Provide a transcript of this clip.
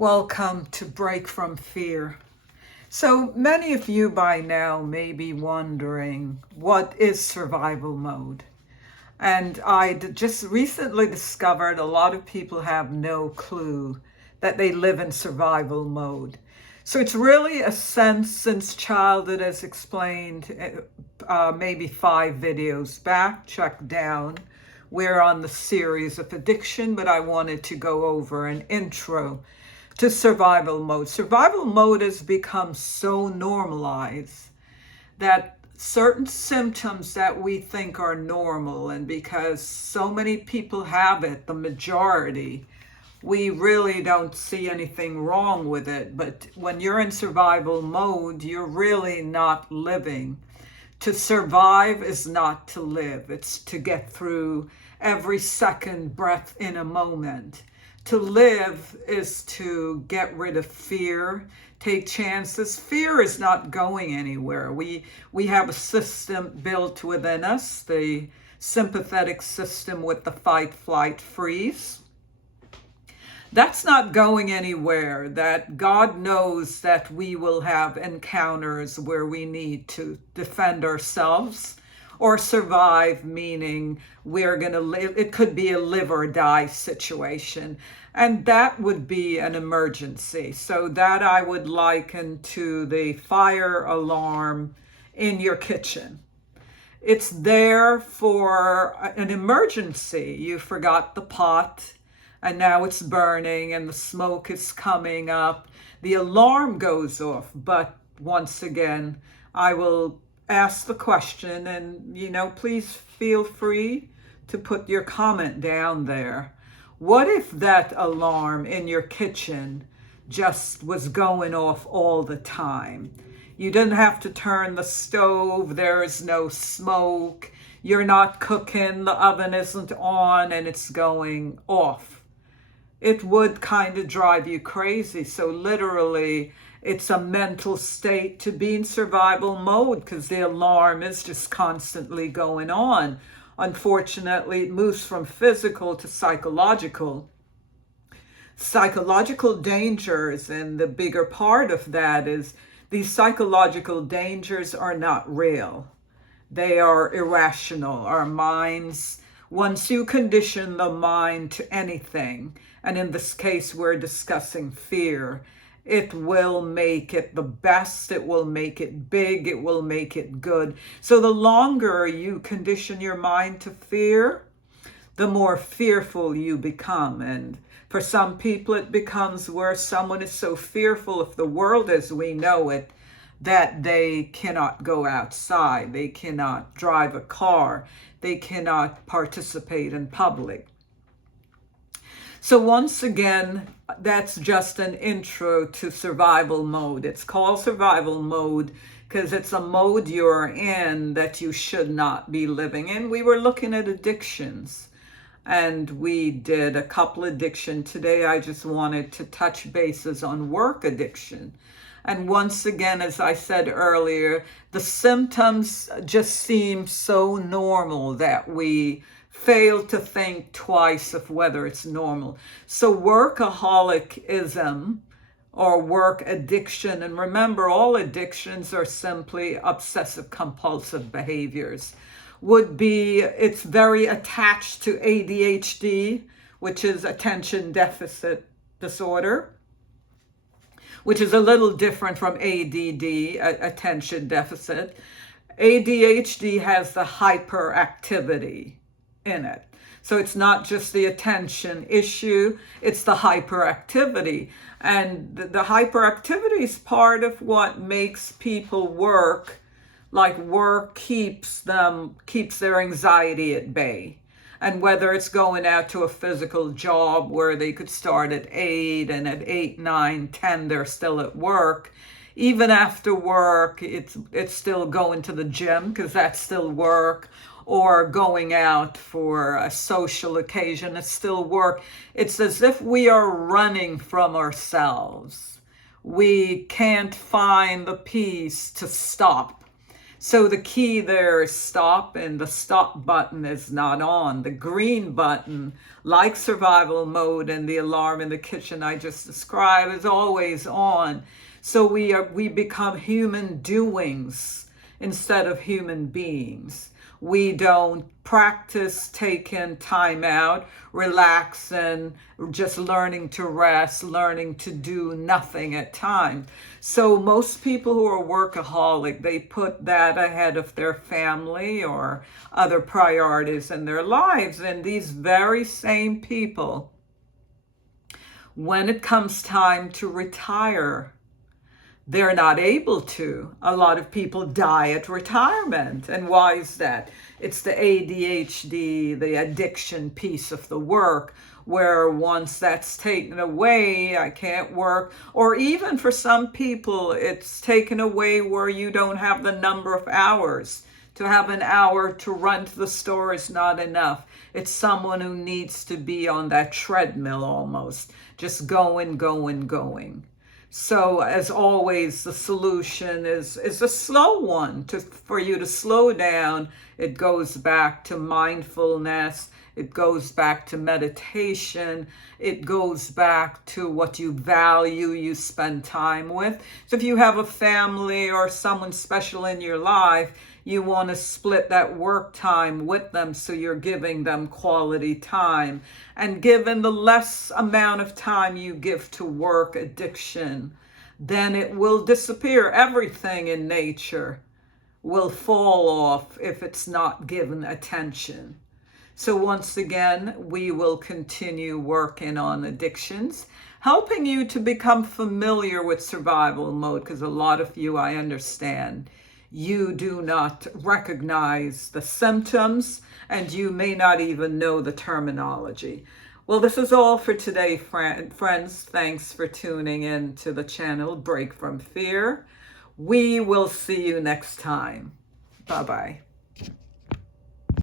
Welcome to Break from Fear. So many of you by now may be wondering, what is survival mode? And just recently discovered a lot of people have no clue that they live in survival mode. So it's really a sense since childhood, as explained maybe 5 videos back. Check down. We're on the series of addiction, but I wanted to go over an intro to survival mode. Survival mode has become so normalized that certain symptoms that we think are normal, and because so many people have it, the majority, we really don't see anything wrong with it. But when you're in survival mode, you're really not living. To survive is not to live. It's to get through every second breath in a moment. To live is to get rid of fear, take chances. Fear is not going anywhere. We have a system built within us, the sympathetic system with the fight, flight, freeze. That's not going anywhere. That God knows that we will have encounters where we need to defend ourselves or survive, meaning we're going to live. It could be a live or die situation. And that would be an emergency. So that I would liken to the fire alarm in your kitchen. It's there for an emergency. You forgot the pot and now it's burning and the smoke is coming up. The alarm goes off. But once again, I will ask the question, and please feel free to put your comment down there. What if that alarm in your kitchen just was going off all the time? You didn't have to turn the stove, there is no smoke, you're not cooking, the oven isn't on, and it's going off. It would kind of drive you crazy. So literally, it's a mental state to be in survival mode because the alarm is just constantly going on. Unfortunately, it moves from physical to psychological. Psychological dangers, and the bigger part of that is these psychological dangers are not real. They are irrational. Our minds, once you condition the mind to anything, and in this case, we're discussing fear, it will make it the best, it will make it big, it will make it good. So the longer you condition your mind to fear, the more fearful you become. And for some people, it becomes where someone is so fearful of the world as we know it, that they cannot go outside, they cannot drive a car, they cannot participate in public. So once again, that's just an intro to survival mode. It's called survival mode because it's a mode you're in that you should not be living in. We were looking at addictions, and we did a couple addiction. Today, I just wanted to touch bases on work addiction. And once again, as I said earlier, the symptoms just seem so normal that we fail to think twice of whether it's normal. So workaholicism or work addiction, and remember, all addictions are simply obsessive compulsive behaviors, would be, it's very attached to ADHD, which is attention deficit disorder, which is a little different from ADD, attention deficit. ADHD has the hyperactivity in it. So it's not just the attention issue, it's the hyperactivity. And the hyperactivity is part of what makes people work, like work keeps their anxiety at bay. And whether it's going out to a physical job where they could start at 8 and at 8, 9, 10, they're still at work. Even after work, it's still going to the gym because that's still work, or going out for a social occasion, it's still work. It's as if we are running from ourselves. We can't find the peace to stop, So the key there is stop, and the stop button is not on. The green button, like survival mode and the alarm in the kitchen I just described, is always on. So we become human doings instead of human beings. We don't practice taking time out, relaxing, just learning to rest, learning to do nothing at times. So most people who are workaholic, they put that ahead of their family or other priorities in their lives. And these very same people, when it comes time to retire, they're not able to. A lot of people die at retirement. And why is that? It's the ADHD, the addiction piece of the work, where once that's taken away, I can't work. Or even for some people, it's taken away where you don't have the number of hours. To have an hour to run to the store is not enough. It's someone who needs to be on that treadmill almost, just going, going, going. So as always, the solution is a slow one. For you to slow down, it goes back to mindfulness. It goes back to meditation. It goes back to what you value, you spend time with. So if you have a family or someone special in your life, you want to split that work time with them so you're giving them quality time. And given the less amount of time you give to work addiction, then it will disappear. Everything in nature will fall off if it's not given attention. So once again, we will continue working on addictions, helping you to become familiar with survival mode, because a lot of you, I understand, you do not recognize the symptoms and you may not even know the terminology. Well, this is all for today, friends. Thanks for tuning in to the channel Break from Fear. We will see you next time. Bye-bye.